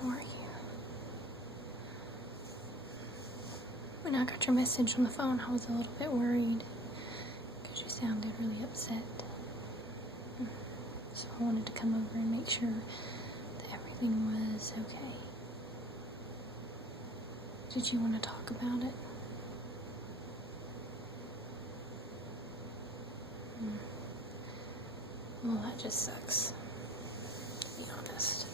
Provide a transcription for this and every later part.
How are you? When I got your message on the phone, I was a little bit worried because you sounded really upset. So I wanted to come over and make sure that everything was okay. Did you want to talk about it? Well, that just sucks, to be honest.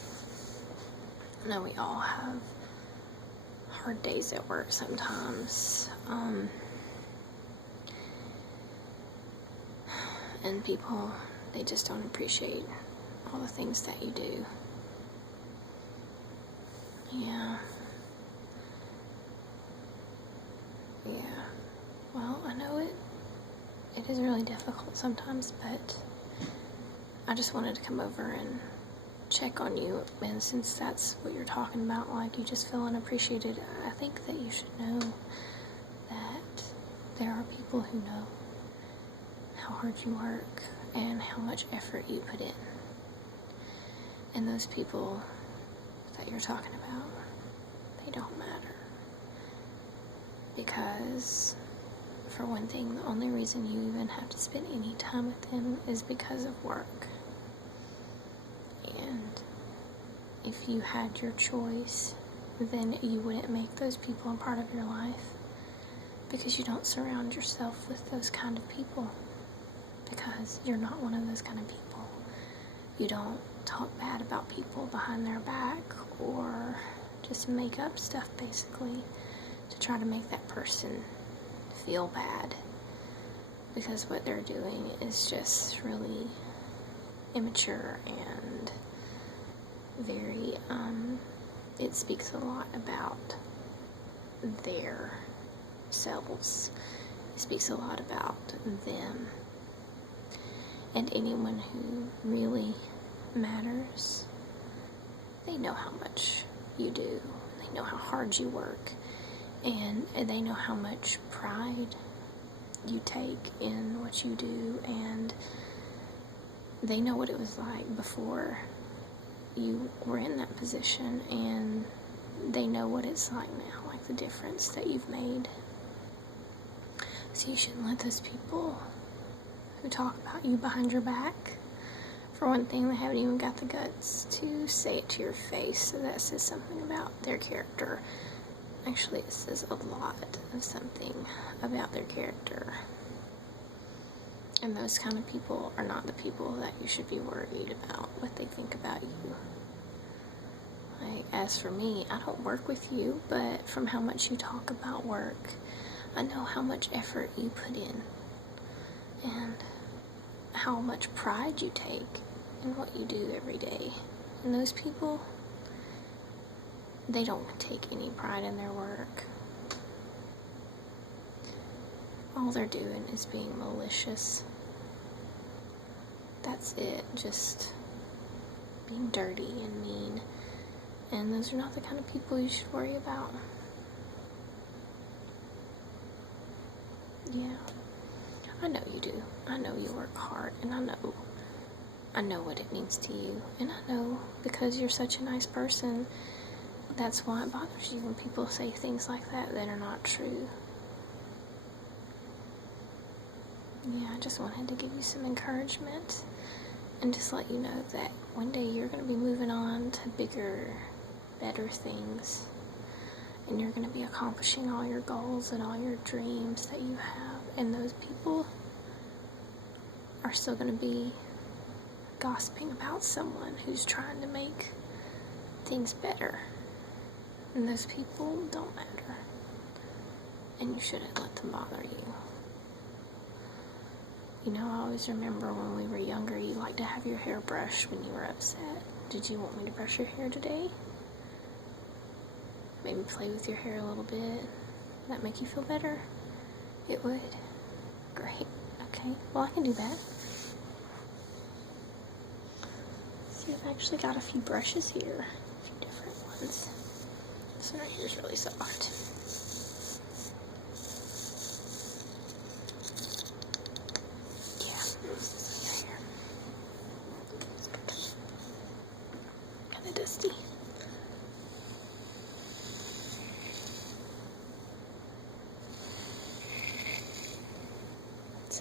I know we all have hard days at work sometimes. And people, they just don't appreciate all the things that you do. Yeah. Well, I know it is really difficult sometimes, but I just wanted to come over and check on you, and since that's what you're talking about, like you just feel unappreciated, I think that you should know that there are people who know how hard you work and how much effort you put in. And those people that you're talking about, they don't matter. Because, for one thing, the only reason you even have to spend any time with them is because of work. And if you had your choice, then you wouldn't make those people a part of your life, because you don't surround yourself with those kind of people, because you're not one of those kind of people. You don't talk bad about people behind their back or just make up stuff basically to try to make that person feel bad, because what they're doing is just really immature and very, it speaks a lot about their selves. It speaks a lot about them. And anyone who really matters, they know how much you do. They know how hard you work. And they know how much pride you take in what you do. And they know what it was like before you were in that position, and they know what it's like now, like the difference that you've made. So you shouldn't let those people who talk about you behind your back, for one thing, they haven't even got the guts to say it to your face, so that says something about their character. Actually, it says a lot of something about their character. And those kind of people are not the people that you should be worried about what they think about you. Like, as for me, I don't work with you, but from how much you talk about work, I know how much effort you put in and how much pride you take in what you do every day. And those people, they don't take any pride in their work. All they're doing is being malicious. That's it, just being dirty and mean. And those are not the kind of people you should worry about. Yeah, I know you do. I know you work hard, and I know what it means to you. And I know, because you're such a nice person, that's why it bothers you when people say things like that are not true. Yeah, I just wanted to give you some encouragement and just let you know that one day you're going to be moving on to bigger, better things, and you're going to be accomplishing all your goals and all your dreams that you have, and those people are still going to be gossiping about someone who's trying to make things better, and those people don't matter, and you shouldn't let them bother you. You know, I always remember when we were younger, you liked to have your hair brushed when you were upset. Did you want me to brush your hair today? Maybe play with your hair a little bit? Would that make you feel better? It would. Great. Okay. Well, I can do that. See, I've actually got a few brushes here. A few different ones. This one right here is really soft. Kind of dusty.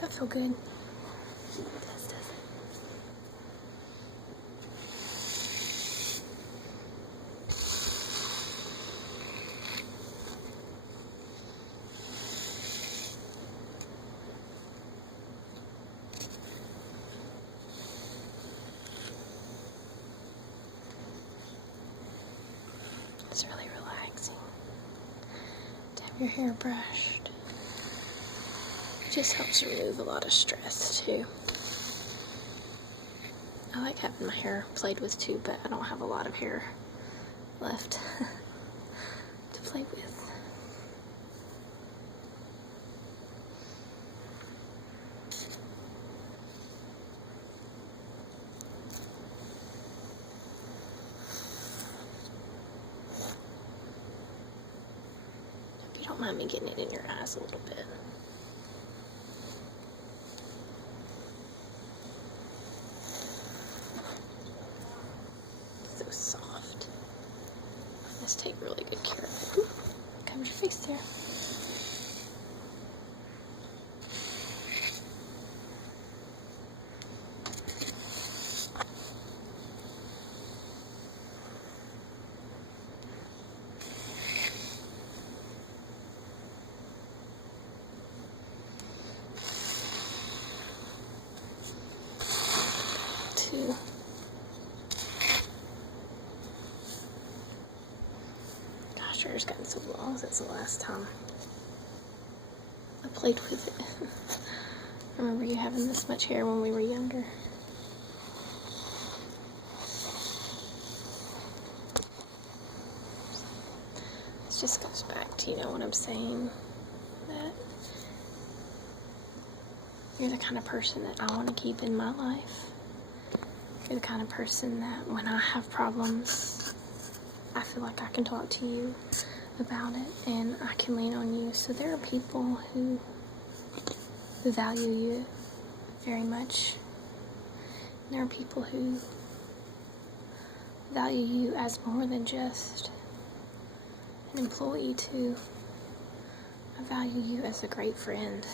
that feel good? It does, doesn't it? It's really relaxing to have your hair brushed. It just helps remove a lot of stress too. I like having my hair played with too, but I don't have a lot of hair left to play with. Hope you don't mind me getting it in your eyes a little bit. So soft. Let's take really good care of it. Ooh, covers your face there. Two. Gosh, your hair's gotten so long since the last time I played with it. I remember you having this much hair when we were younger. This just goes back to, you know what I'm saying, that you're the kind of person that I want to keep in my life. You're the kind of person that when I have problems, I feel like I can talk to you about it and I can lean on you. So there are people who value you very much. And there are people who value you as more than just an employee too. I value you as a great friend.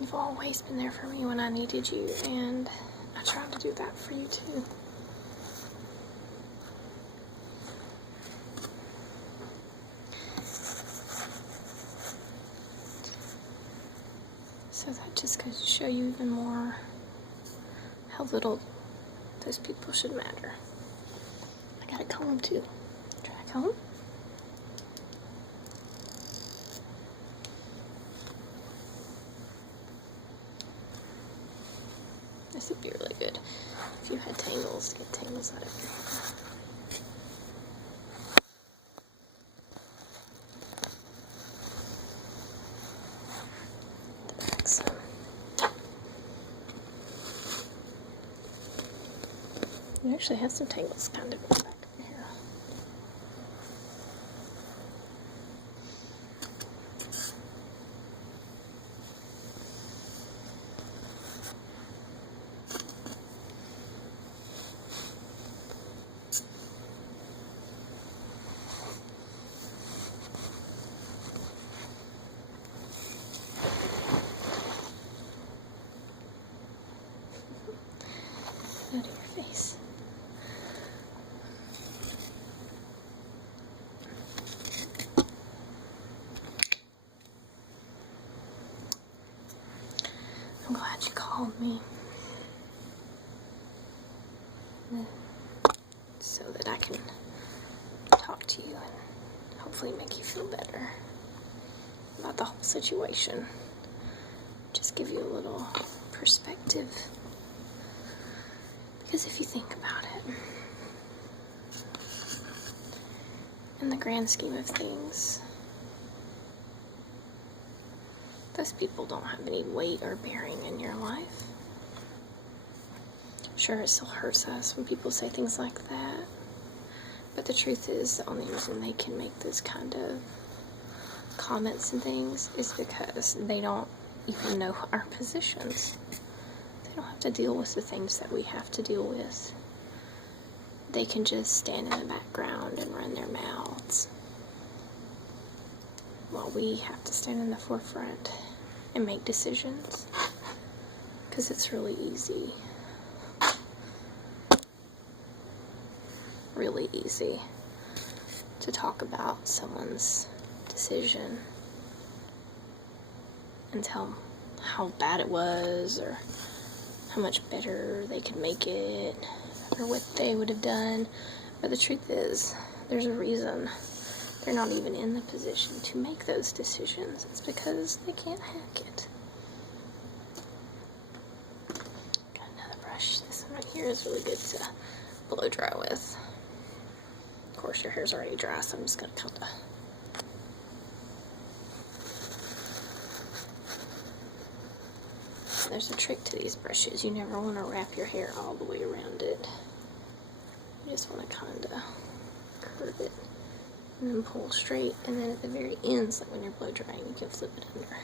You've always been there for me when I needed you, and I try to do that for you too. So that just goes to show you even more how little those people should matter. I gotta comb too. Try to comb. This would be really good if you had tangles, to get tangles out of your hair. The back some. You actually have some tangles kind of in the back of your hair. Out of your face. I'm glad you called me. So that I can talk to you and hopefully make you feel better about the whole situation. Just give you a little perspective. Because if you think about it, in the grand scheme of things, those people don't have any weight or bearing in your life. Sure, it still hurts us when people say things like that, but the truth is the only reason they can make those kind of comments and things is because they don't even know our positions. They don't have to deal with the things that we have to deal with. They can just stand in the background and run their mouths. while we have to stand in the forefront and make decisions, because it's really easy to talk about someone's decision and tell how bad it was, or how much better they could make it, or what they would have done. But the truth is, there's a reason they're not even in the position to make those decisions. It's because they can't hack it. Got another brush. This one right here is really good to blow dry with. Of course, your hair's already dry, so I'm just gonna kind of there's a trick to these brushes. You never want to wrap your hair all the way around it. You just want to kind of curve it and then pull straight, and then at the very ends, like when you're blow drying, you can flip it under.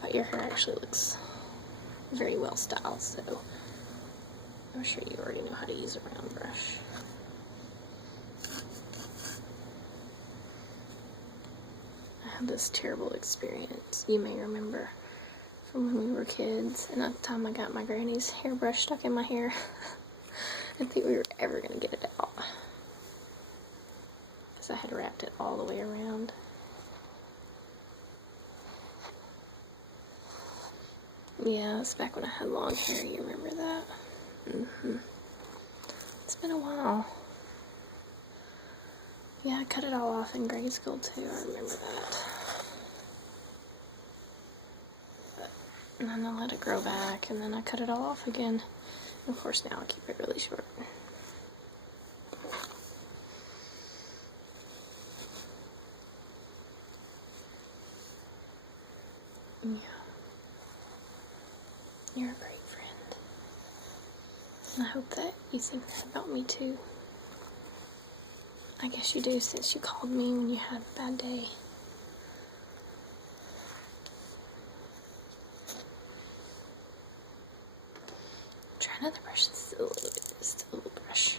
But your hair actually looks very well styled, so I'm sure you already know how to use a round brush. I had this terrible experience, you may remember, from when we were kids, and at the time I got my granny's hairbrush stuck in my hair. I didn't think we were ever going to get it out, because I had wrapped it all the way around. Yeah, it's back when I had long hair, you remember that? It's been a while. Yeah, I cut it all off in grade school too, I remember that. And then I let it grow back, and then I cut it all off again. And of course now I keep it really short. Yeah. You're a great friend. And I hope that you think that about me too. I guess you do, since you called me when you had a bad day. Try another brush. This is a little brush.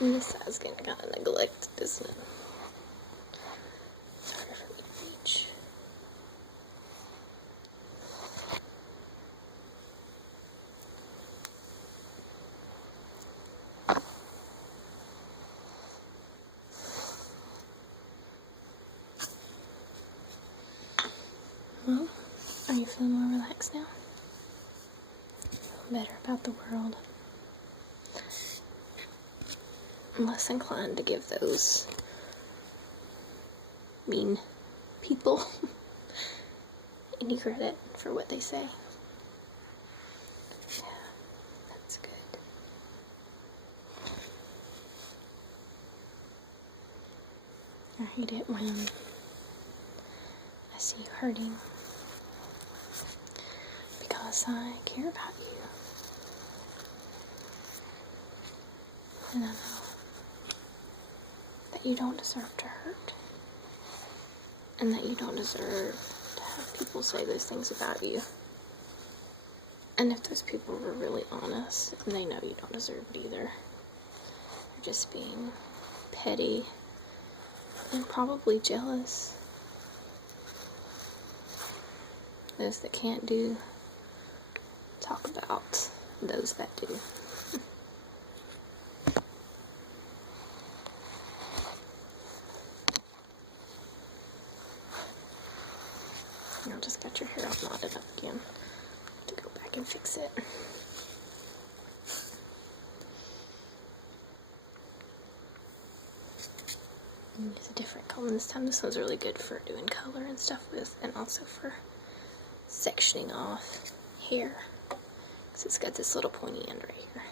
And this side's getting kind of neglected, isn't it? It's harder for me to reach. Well, are you feeling more relaxed now? Better about the world? I'm less inclined to give those mean people any credit for what they say. Yeah, that's good. I hate it when I see you hurting, because I care about you. And I know that you don't deserve to hurt, and that you don't deserve to have people say those things about you. And if those people were really honest, and they know you don't deserve it either, they're just being petty and probably jealous. Those that can't do, talk about those that do. I just got your hair all knotted up again. I have to go back and fix it. Let me And this time this one's really good for doing color and stuff with, and also for sectioning off hair, because it's got this little pointy end right here.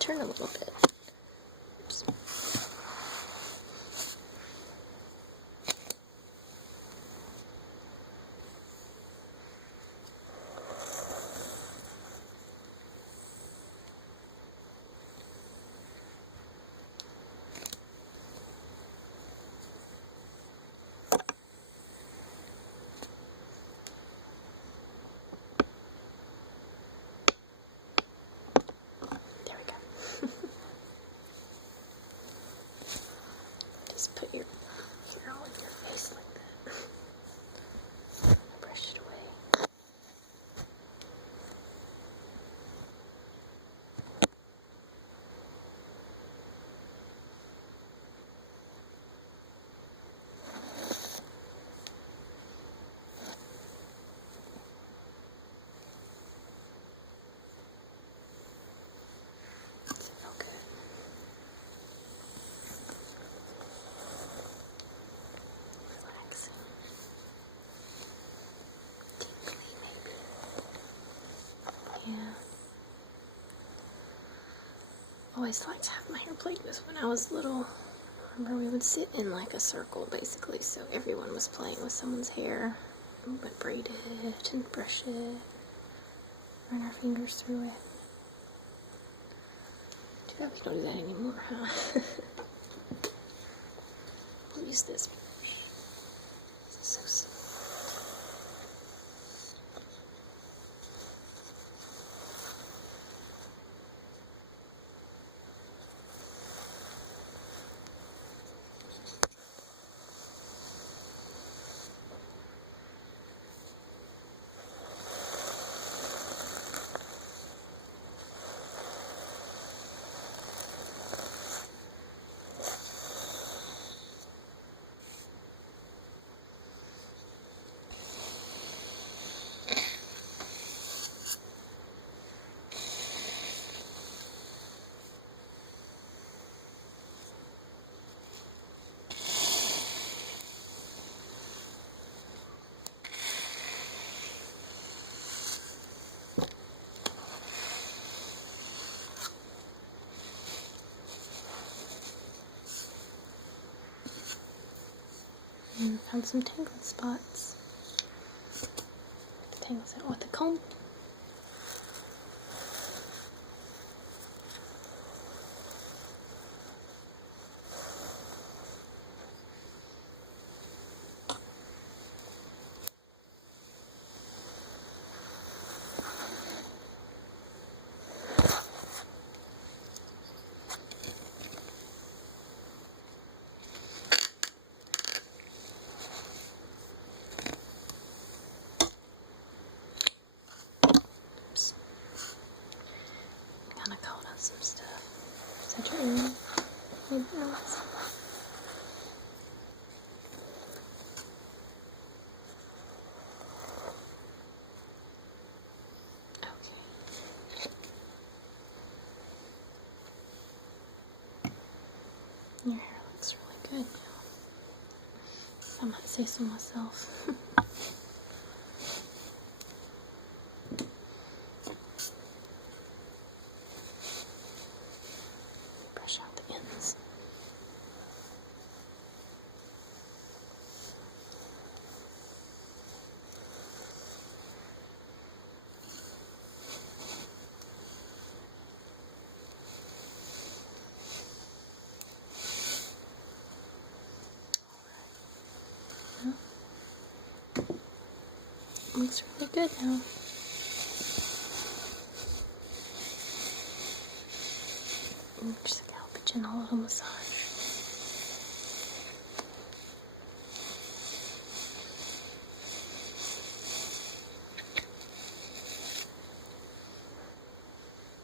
Turn a little bit. Oops. There we go. Just put your hair all in your face like that. Brush it away. Does it feel good? Relaxing. Tingly, maybe. Yeah. Always liked to have my hair played with when I was little. I remember we would sit in like a circle basically, so everyone was playing with someone's hair. We would braid it and brush it, run our fingers through it. Too bad we don't do that anymore, huh? We'll use this brush. This is so soft. And found some tangled spots. Tangles out with a comb. Kind of called out some stuff. Is that your earring? Maybe else. Okay. Your hair looks really good now. I might say so myself. Brush out the ends. Looks really good now. Just scalp a gentle little massage.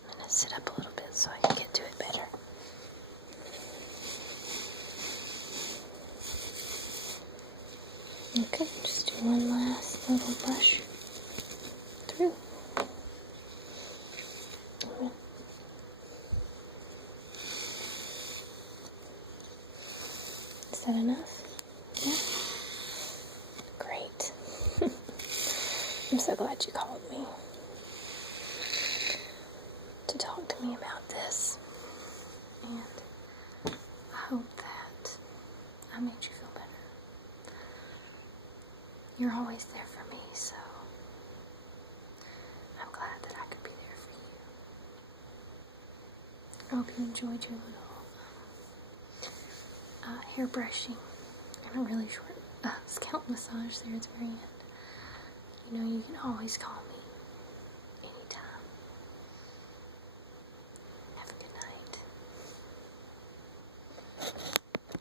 I'm gonna sit up a little bit so I can get to it better. one last little brush through. Is that enough? Yeah? Great. I'm so glad you called me to talk to me about this. And I hope that I made you feel better. You're always there for me, so I'm glad that I could be there for you. I hope you enjoyed your little hair brushing and a really short scalp massage there at the very end. You know, you can always call